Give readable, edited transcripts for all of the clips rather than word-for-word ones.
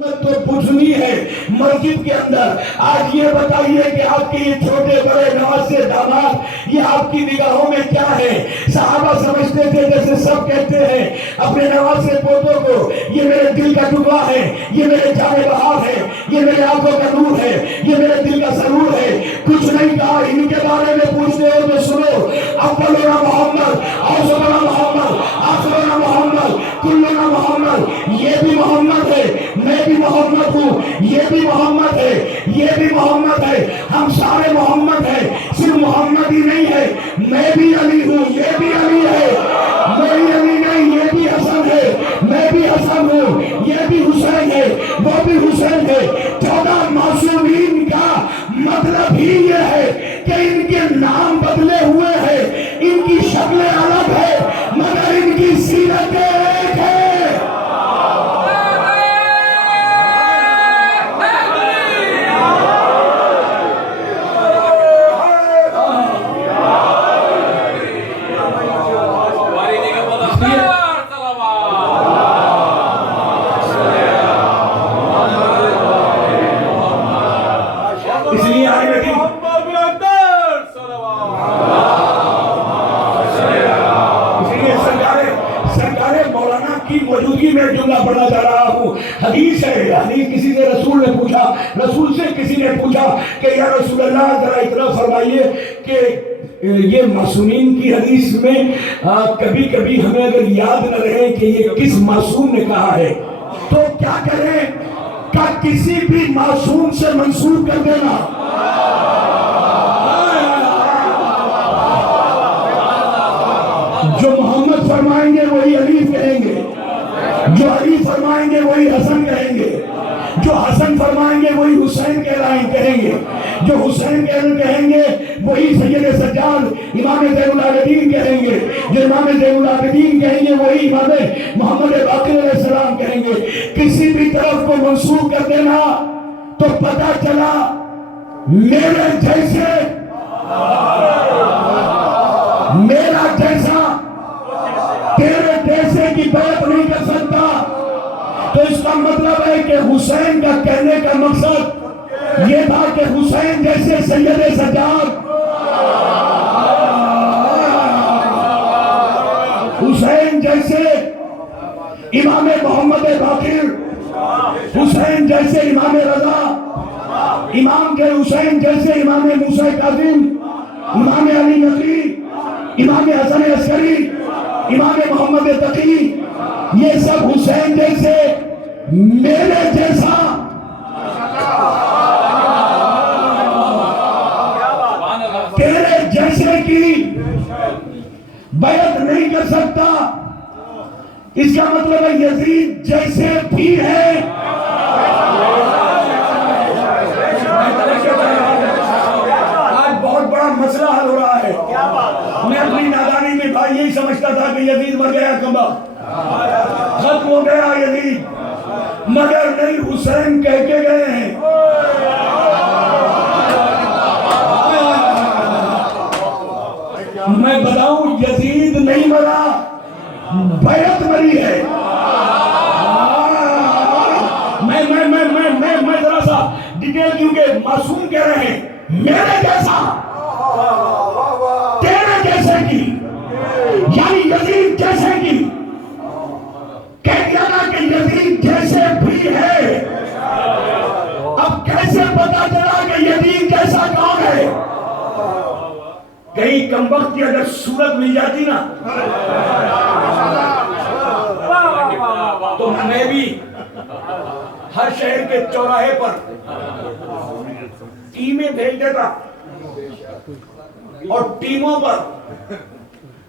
तो बुझनी है मस्जिद के अंदर। आज ये बताइए कि आपके ये छोटे बड़े नवासे दामाद, ये आपकी निगाहों में क्या है? सहाबा समझते थे जैसे सब कहते हैं अपने नवासे पोतों को, ये मेरे दिल का टुकड़ा है, ये मेरे जाने बहार है, ये मेरे आंखों का नूर है, ये मेरे दिल का सरूर है। कुछ नहीं कहा। इनके बारे में पूछते हो तो सुनो, अव्वलुना मोहम्मद, औसतुना मोहम्मद, आखिरुना मोहम्मद, कुल्लुना मोहम्मद। ये भी मोहम्मद है, मैं भी मोहम्मद हूँ, ये भी मोहम्मद है, ये भी मोहम्मद है। हम सारे मोहम्मद हैं। सिर्फ मोहम्मद ही नहीं है, मैं भी अली हूँ, ये भी अली है। मैं अली नहीं, ये भी हसन है, मैं भी हसन हूँ, ये भी हुसैन है, वो भी हुसैन है। 14 मासूमीन का मतलब ही ये है कि इनके नाम बदले हुए हैं, इनकी शक्लें अलग है, मगर इनकी सीरत एक है। इसलिए सरकारें मौलाना की मौजूदगी में जुमला पढ़ना चाह रहा हूँ। हदीस है, हदीस किसी ने रसूल ने पूछा, रसूल से किसी ने पूछा कि या रसूल अल्लाह जरा इतना फरमाइए कि ये मासूमीन की हदीस में कभी कभी हमें अगर याद न रहे कि ये किस मासूम ने कहा है तो क्या करें? का किसी भी मासूम से मंसूब कर देना। जो मोहम्मद फरमाएंगे वही अली कहेंगे, जो अली फरमाएंगे वही हसन कहेंगे, जो हसन फरमाएंगे वही हुसैन कहेंगे, जो हुसैन कहेंगे वही सैयद सज्जाद इमाम ज़ैनुल आबिदीन कहेंगे, जो इमाम ज़ैनुल आबिदीन कहेंगे वही इमाम मोहम्मद बाक़िर अलैहिस्सलाम कहेंगे। किसी भी तरफ को मंसूब कर देना तो पता चला मेरा जैसा तेरे जैसे की बात नहीं कर सकता। तो इसका मतलब है कि हुसैन का कहने का मकसद ये था कि हुसैन जैसे सैयद सज्जाद, हुसैन जैसे इमाम मोहम्मद बाक़िर, हुसैन जैसे इमाम रजा, इमाम के हुसैन जैसे इमाम मूसा काज़िम, इमाम अली नकवी, इमाम हसन अस्करी, इमाम मोहम्मद तकी, ये सब हुसैन जैसे, मेरे जैसा। तेरे जैसे की बैत नहीं कर सकता। इसका मतलब है यजीद जैसे भी है। आज बहुत बड़ा मसला हल हो रहा है। मैं अपनी नादानी में भाई यही समझता था कि यजीद मर गया, कबा खत्म हो गया यजीद, मगर नहीं, हुसैन कह के गए हैं। मैं बताऊं, यजीद नहीं मरा, बैत मरी है। मैं जरा सा डिटेल क्योंकि मासूम कह रहे हैं मेरे जैसा, तेरे जैसे की, यानी यजीद जैसे की। कह दिया ना कि यजीद जैसे भी है। अब कैसे पता चला कि यजीद जैसा कौन है? कहीं कमबख्त की अगर सूरत मिल जाती ना तो मैं भी हर शहर के चौराहे पर टीमें भेज देता और टीमों पर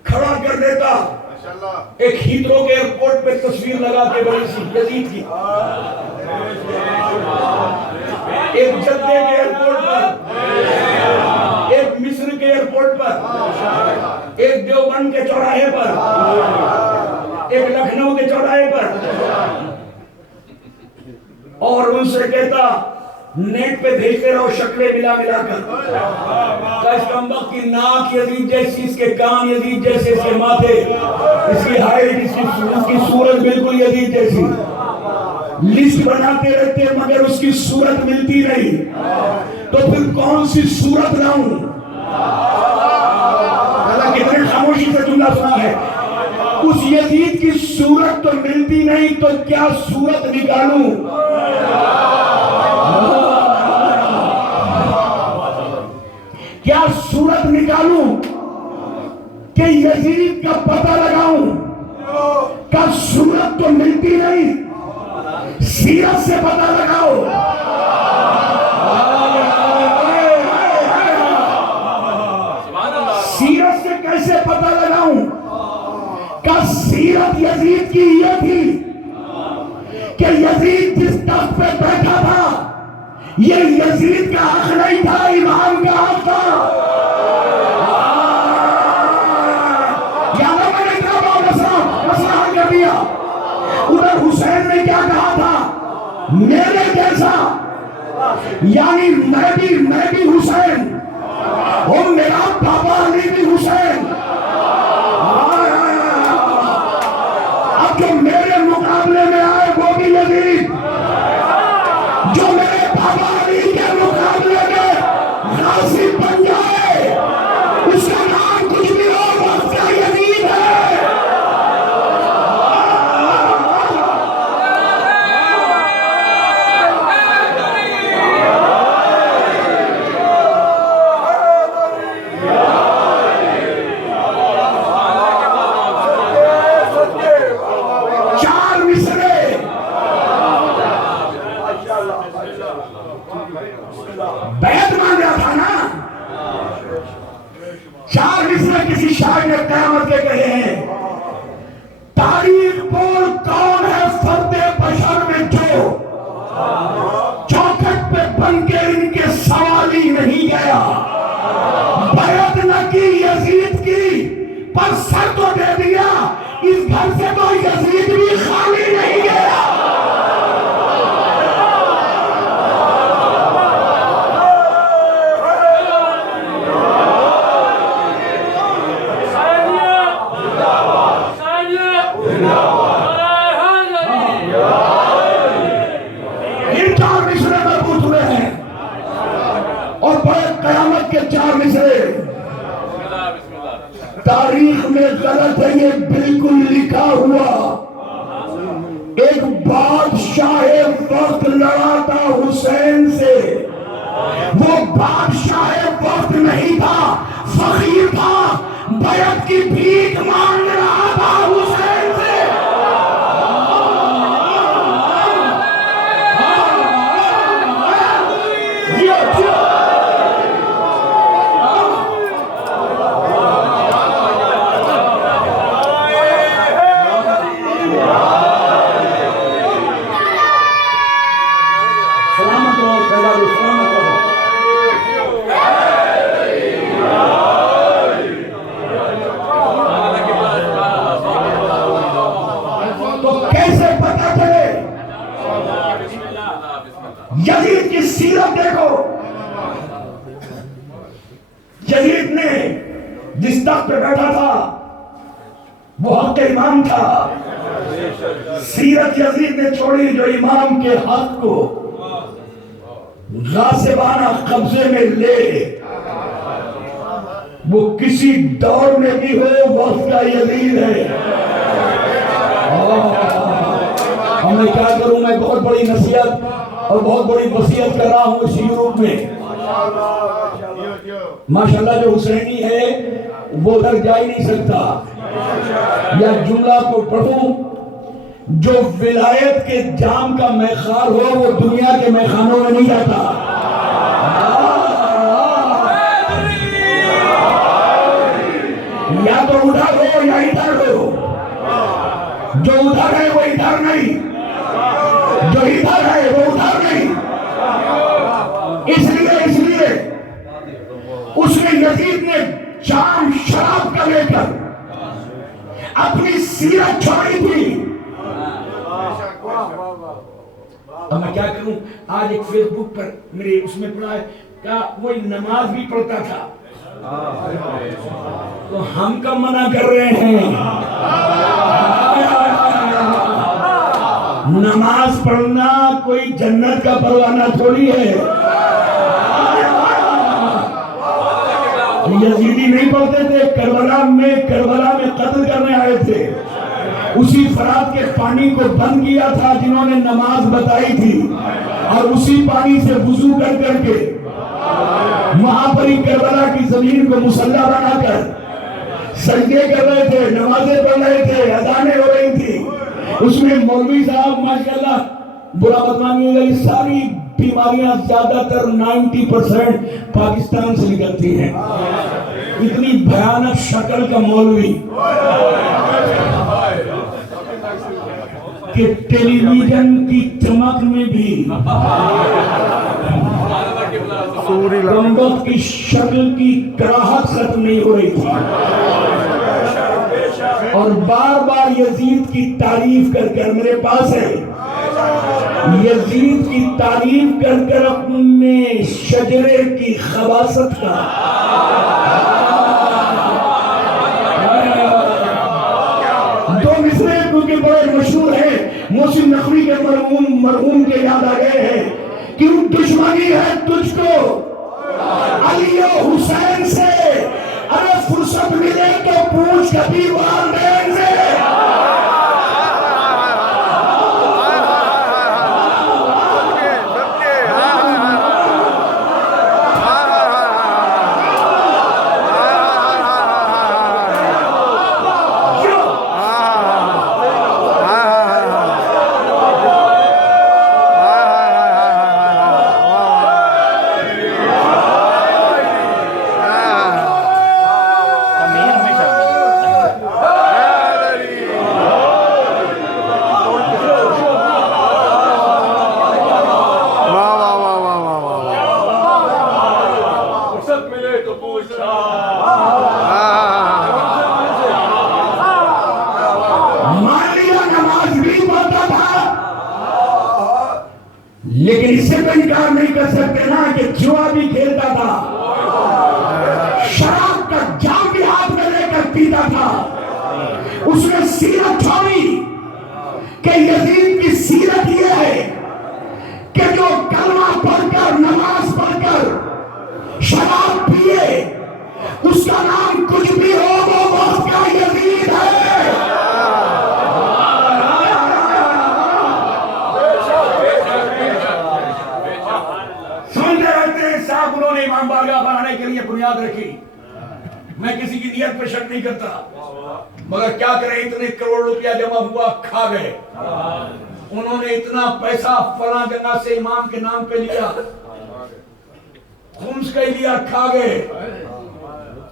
खड़ा कर देता। एक हीथ्रो के एयरपोर्ट पे तस्वीर लगा के बड़ी सी यजीद की, एक जद्दे के एयरपोर्ट पर, एक मिस्र के एयरपोर्ट पर, एक देवबंद के चौराहे पर, एक लखनऊ के चौराहे पर, और उनसे कहता नेट पे भेजते रहो शक्लें मिला मिलाकर। की नाक यजीद जैसी, इसके कान यजीद जैसे, इसके माथे, इसकी हाइट, इसकी सूरत बिल्कुल यजीद जैसी। लिस्ट बनाते रहते हैं मगर उसकी सूरत मिलती नहीं। तो फिर कौन सी सूरत लाऊं? कितने खामोशी से जुमला सुना है। उस यजीद की सूरत तो मिलती नहीं तो क्या सूरत निकालूं? क्या सूरत निकालूं कि यजीद का पता लगाऊं? का सूरत तो मिलती नहीं, सीरत से पता लगाओ। सीरत से कैसे पता लगाऊं? का सीरत यजीद की ये थी कि यजीद जिस तख्त पे बैठा था ये यजीद का हक नहीं था, इमाम का हक था। मसला हल कर दिया। उधर हुसैन ने क्या कहा था? मेरे जैसा, यानी मैं भी हुसैन और मेरा पापा अली भी हुसैन। अब जो मेरे मुकाबले में आए वो भी यजीद, जो मेरे पापा अली के मुकाबले में गासिब बन जाए उसका नाम कुछ भी और वक्त का यजीद है। बैत मांग रहा था ना। 4 मिसरे किसी शायर ने क़यामत के कहे हैं। तारीख बोल कौन है फर्दे बशर में जो चौखट पे बन के इनके सवाल ही नहीं गया। बैत न की यजीद की पर सर तो दे दिया, इस घर से तो यजीद भी खाली नहीं गया। तारीख में गलत है ये बिल्कुल लिखा हुआ। एक बादशाह वक्त लड़ा था हुसैन से, वो बादशाह वक्त नहीं था, फकीर था, बैत की भीख मांग रहा था हुसैन से। यजीद की सीरत देखो। यजीद ने जिस तख्त पे बैठा था वो हक के इमाम था। सीरत यजीद ने छोड़ी जो इमाम के हक को गासिबाना कब्जे में ले। वो किसी दौर में भी हो वक्त का यजीद है। मैं क्या करूं, मैं बहुत बड़ी नसीहत और बहुत बड़ी वसीयत कर रहा हूं इस यूरोप में। माशाल्लाह जो हुसैनी है वो उधर जा ही नहीं सकता। या जुमला को पढ़ूं, जो विलायत के जाम का मैखार हो वो दुनिया के मैखानों में नहीं जाता। या तो उधर हो या इधर हो। जो उधर है वो इधर नहीं, जो इधर है वो उधर नहीं। इसलिए उसने यजीद ने जाम शराब का लेकर अपनी सीरत छोड़ी थी। अब मैं क्या करूं, आज एक फेसबुक पर मेरे उसमें पढ़ा है क्या वही नमाज भी पढ़ता था, तो हम कब मना कर रहे हैं। नमाज पढ़ना कोई जन्नत का परवाना थोड़ी है। यजीदी नहीं पढ़ते थे, करबला में कत्ल करने आए थे। उसी फरात के पानी को बंद किया था जिन्होंने नमाज बताई थी, और उसी पानी से वुजू कर करके वहां पर ही करबला की जमीन को मुसल्ला बनाकर सजदे कर रहे थे, नमाजें पढ़ रहे थे, अजानें हो रही थी। उसमें मौलवी साहब माशाल्लाह, बुरा मत मानिएगा, ये सारी बीमारियां ज्यादातर 90% पाकिस्तान से निकलती हैं। इतनी भयानक शक्ल का मौलवी कि टेलीविजन की चमक में भी गंबद की शक्ल की कराहत खत्म नहीं हो रही थी, और बार बार यजीद की तारीफ कर कर, मेरे पास है, यजीद की तारीफ कर कर अपने शजरे की खबासत का दो मिसरे क्योंकि बड़े मशहूर हैं, मोहसिन नकवी के मरहूम के याद आ गए हैं। क्यों दुश्मनी है तुझको अली और हुसैन से, अरे फुर्सत मिले तो पूछ कभी वालिदैन से। लेकिन इससे तो इनकार नहीं कर सकते ना कि जुआ भी खेलता था, शराब का जाम भी हाथ में लेकर पीता था। उसने सीरत छोड़ी कि यजीद की सीरत यह है कि जो कलमा पढ़कर नमाज पढ़कर शराब पिए, उसका नाम कुछ भी हो वो वक्त का यजीद है। उन्होंने इमाम बारगाह बनाने के लिए बुनियाद रखी। मैं किसी की नियत पे शक नहीं करता, मगर क्या करें, इतने करोड़ रुपया जमा हुआ, खा गए। उन्होंने इतना पैसा फला जगह से इमाम के नाम पे लिया, खुम्स का लिया, खा गए।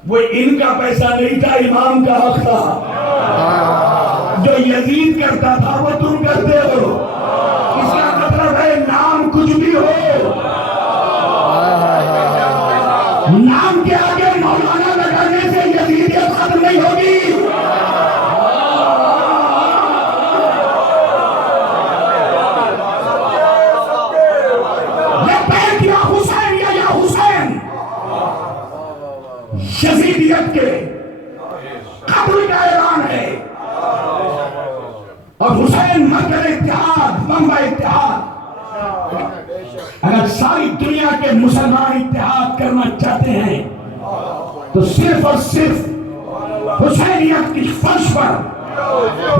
वो इनका पैसा नहीं था, इमाम का हक था। जो यजीद करता था वो तुम करते हो। इसका मतलब है नाम कुछ भी हो, नाम के आगे मौलाना लगाने से यजीदियत खत्म नहीं होगी। लब्बैक या हुसैन या हुसैन, यजीदियत के कब्र का ऐलान है। और हुसैन मरकज इत्तेहाद, बम्बई इत्तेहाद। अगर सारी दुनिया के मुसलमान इत्तेहाद करना चाहते हैं तो सिर्फ और सिर्फ हुसैनियत की फर्श पर,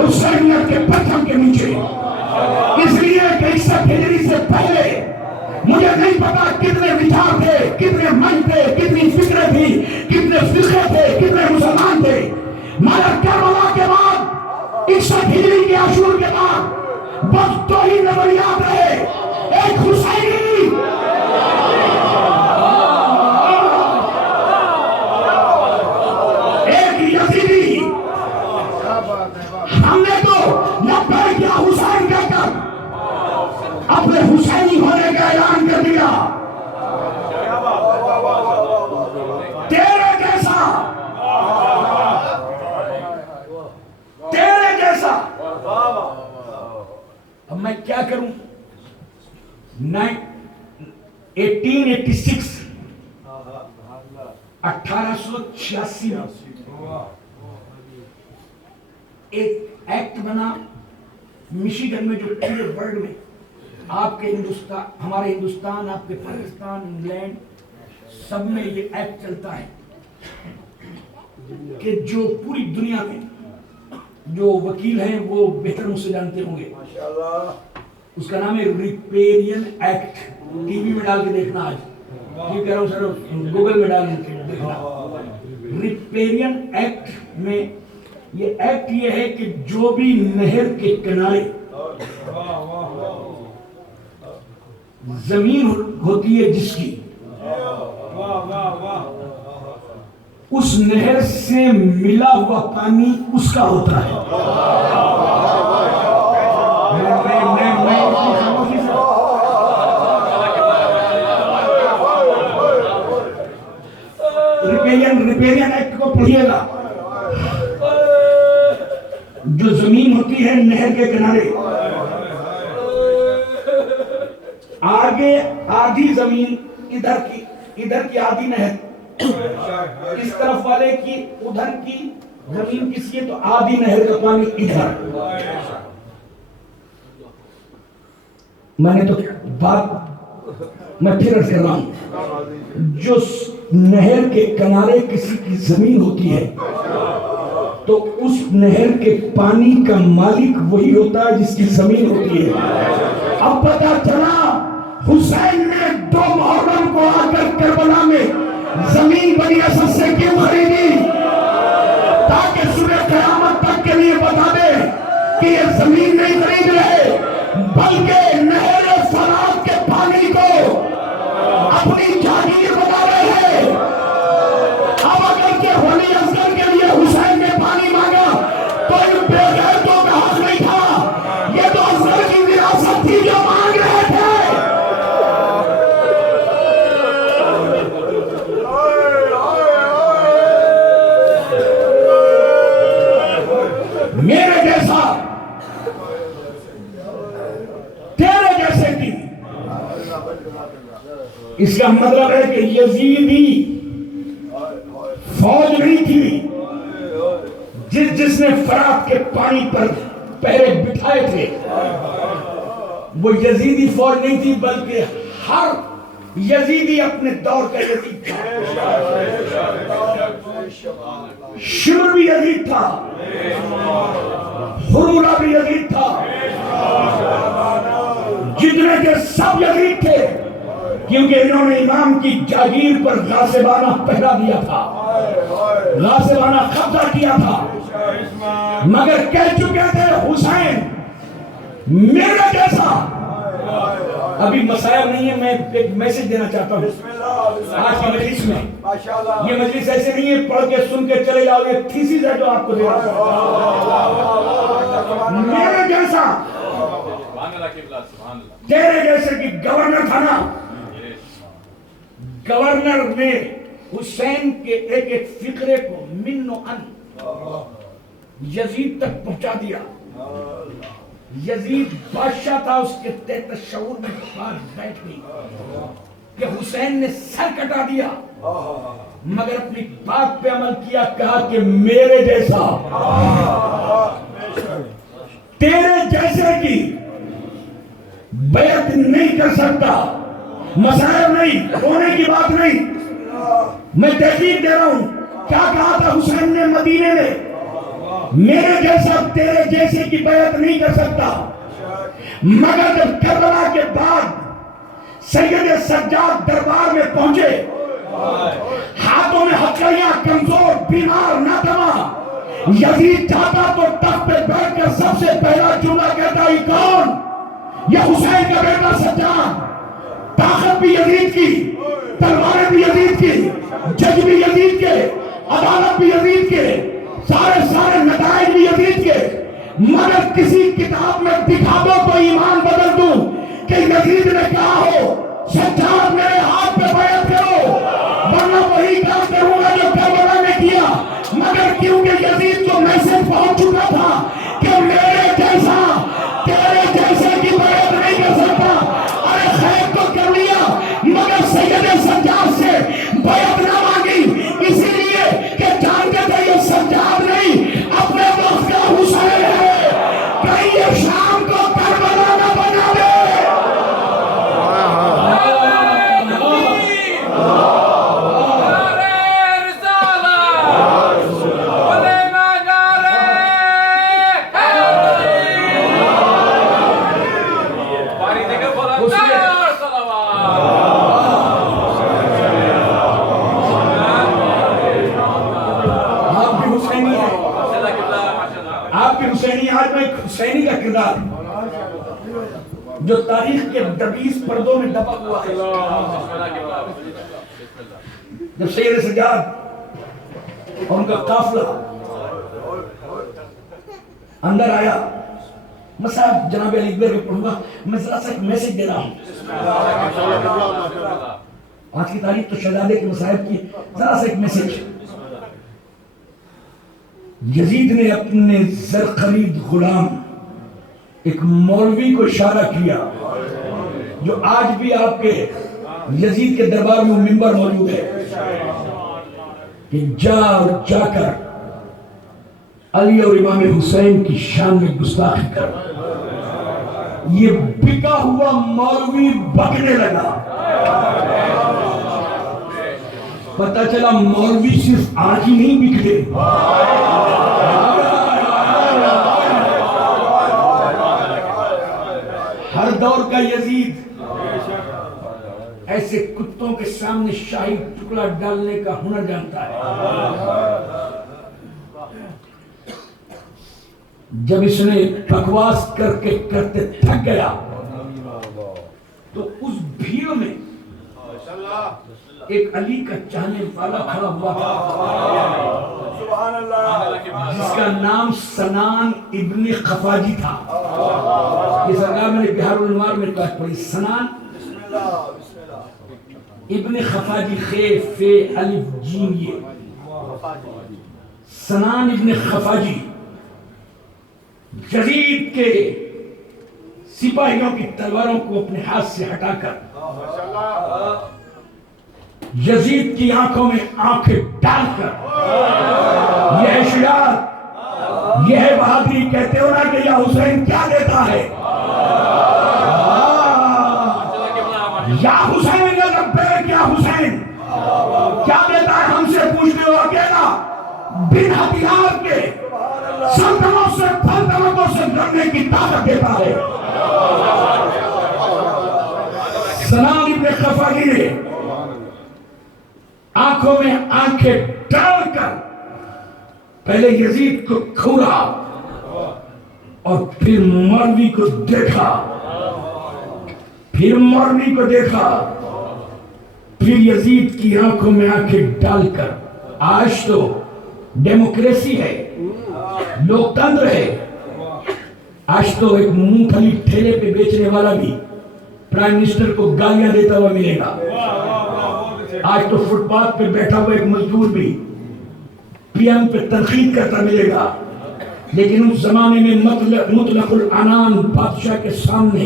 हुसैनियत के पत्थर के नीचे। इसलिए कि 61 हिजरी से पहले मुझे नहीं पता कितने विचार थे, कितने मन थे, कितनी फिक्रें थी, कितने फिक्रे थे, कितने मुसलमान थे, मगर करबला के बाद 61 हिजरी के आशूर के बाद बस दो ही नजरियात रहे, एक हुसैनी, एक यजीदी। हमने तो लब्बैक या हुसैन कहकर अपने हुसैनी होने का ऐलान कर दिया। तेरे जैसा, तेरे जैसा। अब मैं क्या करूं? 1886 1886 में एक एक्ट बना मिशिगन में, जो पूरे वर्ल्ड में आपके हिंदुस्तान, हमारे हिंदुस्तान, आपके पाकिस्तान, इंग्लैंड, सब में ये एक्ट चलता है कि जो पूरी दुनिया में जो वकील हैं वो बेहतर मुझसे जानते होंगे, उसका नाम है रिपेरियन एक्ट। टीवी में डाल के देखना, आज ये कह रहा हूँ सर, गूगल में डाल के देखना। रिपेरियन एक्ट में ये एक्ट ये है कि जो भी नहर के किनारे जमीन होती है जिसकी, उस नहर से मिला हुआ पानी उसका होता है। रिपेरियन एक्ट को पढ़िएगा। जो जमीन होती है नहर के किनारे, आगे आधी जमीन इधर की आधी नहर, इस तरफ वाले की उधर की जमीन किसी है तो आधी नहर का पानी इधर। मैंने तो बात मैं फिर कर रहा हूं, जो नहर के किनारे किसी की जमीन होती है तो उस नहर के पानी का मालिक वही होता है जिसकी जमीन होती है। अब पता चला हुसैन ने 2 मुहर्रम को आकर करबला में जमीन बनी असद से क्यों खरीदी, ताकि सुबह क़यामत तक के लिए बता दे कि ये जमीन नहीं खरीद रहे, बल्कि नहर फरात के पानी को अपनी जागीर बना रहे हैं। अब अगर के वली असगर के लिए हुसैन ने पानी मांगा तो इन बेगैरतों का हक नहीं था, ये तो असगर की विरासत थी जो मांग रहे थे। मेरे जैसा, तेरे जैसे की, इसका मतलब है कि यजीदी फौज नहीं थी जिसने फरात के पानी पर पहरे बिठाए थे, वो यजीदी फौज नहीं थी, बल्कि हर यजीदी अपने दौर का यजीद था। शिमर भी यजीद था, हुरूरा भी यजीद था, जितने के सब यजीद थे, क्योंकि इन्होंने इमाम की जागीर पर गासिबाना पहरा दिया था, गासिबाना कब्जा किया था। मगर कह चुके थे हुसैन मेरे जैसा। अभी मसाया नहीं है, मैं एक मैसेज देना चाहता हूँ आज की मजलिस में। ये मजलिस ऐसे नहीं है पढ़ के सुन के चले जाओ, ये थीसिस है जो आपको दे रहा हूं। मेरे जैसा, तेरे जैसे कि गवर्नर था ना, गवर्नर ने हुसैन के एक एक फिक्रे को मिन्नो अन यजीद तक पहुंचा दिया। यजीद बादशाह था, उसके तहत शऊर में बात बैठ गई कि हुसैन ने सर कटा दिया, मगर अपनी बात पे अमल किया। कहा कि मेरे जैसा, तेरे जैसे की बैत नहीं कर सकता। मसाइब नहीं, रोने की बात नहीं, मैं तहकीक दे रहा हूं। क्या कहा था हुसैन ने मदीने में, मेरे जैसा तेरे जैसे की बैत नहीं कर सकता। मगर जब करबला के बाद सैयद सज्जाद दरबार में पहुंचे, हाथों में हथकड़ियां, कमजोर, बीमार, नादमा, यजीद चाहता तो तख्त पे बैठकर सबसे पहला जुमला कहता, ही कौन? यह हुसैन का बेटा सज्जाद। ताकत भी यजीद की, तलवारें भी यजीद की, जज भी यजीद के, अदालत भी यजीद के, सारे नताइज भी यजीद के। मगर किसी किताब में दिखा दो तो ईमान बदल दूं कि यजीद ने कहा हो सज्जाद मेरे हाथ पे बैत करो, वरना वही काम करूंगा जो करबला ने किया। मगर क्योंकि यजीद को मैसेज पहुंच चुका था कि मेरे जैसा तेरे जैसे की बैत नहीं कर सकता। अरे खैर तो कर लिया, मगर सैयद सज्जाद से बैत ना मांगी, इसीलिए कि जानते थे ये सज्जाद नहीं, अपने वक्त का हुसैन है। कहीं ये शाम सरकार जो तारीख के 20 पर्दों में दबा हुआ है। जब सैयद सज्जाद और उनका काफिला अंदर आया, मैं साहब जनाब अली अकबर को पढ़ूंगा, मैं जरा सा एक मैसेज दे रहा हूं। आज की तारीख तो शहजादे के मसाहिब की, जरा सा एक मैसेज। यजीद ने अपने ज़रख़रीद गुलाम एक मौलवी को इशारा किया, जो आज भी आपके यजीद के दरबार में मिंबर मौजूद है, कि जा और जाकर अली और इमाम हुसैन की शान में गुस्ताखी कर। ये बिका हुआ मौलवी बकने लगा। पता चला मौलवी सिर्फ आज ही नहीं बिकते, हर दौर का यजीद ऐसे कुत्तों के सामने शाही टुकड़ा डालने का हुनर जानता है। जब इसने बकवास करके करते थक गया तो उस भीड़ में एक अली का चाहने वाला खड़ा हुआ था, जिसका नाम सनान इब्ने खफाजी था। ये सरकार मैंने बिहारुल अनुवार में बात पढ़ी, सनान इब्ने खफाजी, खे फे अलिफ जीम, ये सनान इब्ने खफाजी यजीद के सिपाहियों की तलवारों को अपने हाथ से हटाकर यजीद की आंखों में आंखें डालकर, यह शियार, यह बहादुरी, कहते हो ना कि या हुसैन क्या देता है, या हुसैन क्या हुसैन क्या देता है, हमसे पूछते हो। अकेला बिन हथियार के सल्तनतों से फल्तनतों से लड़ने की ताकत देता है। सनान इब्ने खफाजी ने आंखों में आंखें डालकर पहले यजीद को घूरा और फिर मौलवी को देखा, फिर मौलवी को देखा, फिर यजीद की आंखों में आंखें डालकर। आज तो डेमोक्रेसी है, लोकतंत्र है। आज तो एक मूंगफली ठेले पे बेचने वाला भी प्राइम मिनिस्टर को गालियां देता हुआ मिलेगा। आज तो फुटपाथ पे बैठा हुआ एक मजदूर भी पीएम पे तनकीद करता मिलेगा। लेकिन उस जमाने में मुतलकुल अनान बादशाह के सामने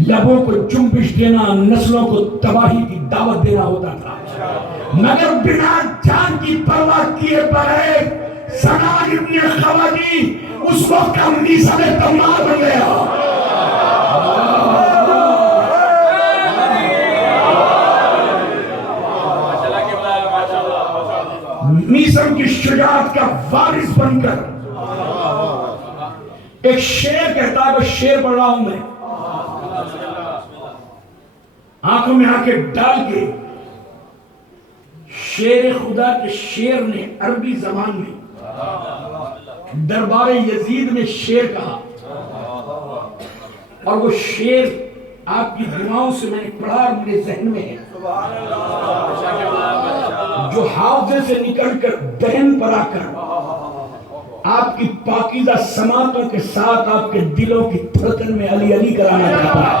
लबों को चुंबिश देना, नस्लों को तबाही की दावत देना होता था। मगर बिना जान की परवाह किए बगैर सनान इब्ने खफाजी उस वक्त का मिसाल तमाम बन गया। मिस्र की शुजाअत का वारिस बनकर एक शेर कहता है, वो शेर पढ़ रहा हूं मैं, आंखों में आंखें डाल के। शेर खुदा के शेर ने अरबी जबान में दरबार यजीद में शेर कहा, और वो शेर आपकी दुआओं से मैंने पढ़ा और मेरे जहन में है, जो हावजे से निकलकर दहन पर आकर आपकी पाकीज़ा समातों के साथ आपके दिलों की धड़कन में अली अली कराना चाहता है।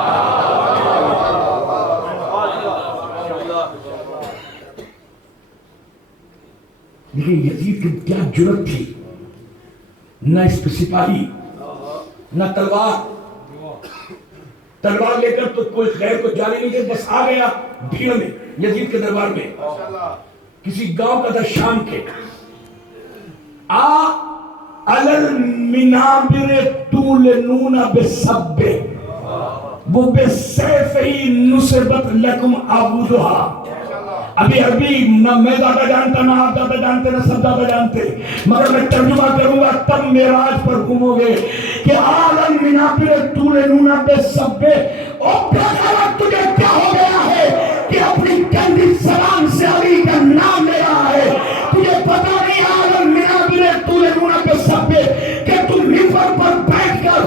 देखिए यजीद की क्या जुर्रत थी, न इस पे सिपाही न तलवार। तलवार लेकर तो कोई गैर को जाने नहीं दे, बस आ गया भीड़ में यजीद के दरबार में। किसी गांव का था शाम के, आ अलल मिनाबिर तूल नूना बेसब्बे वो बेसैफी नुसरत लकुम आबुदुहा। अभी अभी ना मैं ज्यादा जानता, ना आप ज्यादा जानते, ना सब ज्यादा जानते, मगर मैं तर्जुमा करूंगा तब मेराज पर घूमोगे कि आलम मिनाबिर तूल नूना बेसब्बे। ओ बेचारा तुझे क्या हो गया है कि अपनी गंदी सलाम से अली का नाम ले रहा है? तुझे पता नहीं आलम मिनाबिर तूल नूना बेसब्बे कि तुम मिंबर पर बैठकर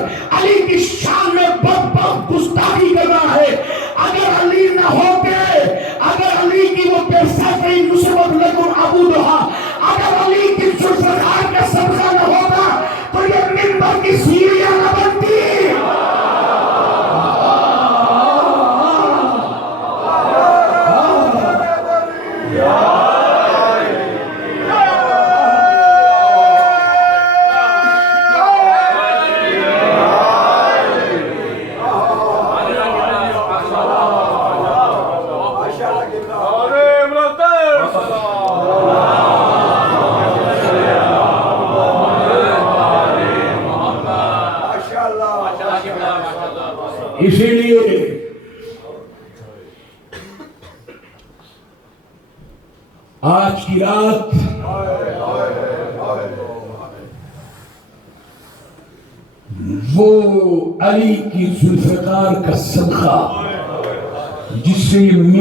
इसीलिए आज की रात वो अली की जुल्फ़िकार का सदका जिससे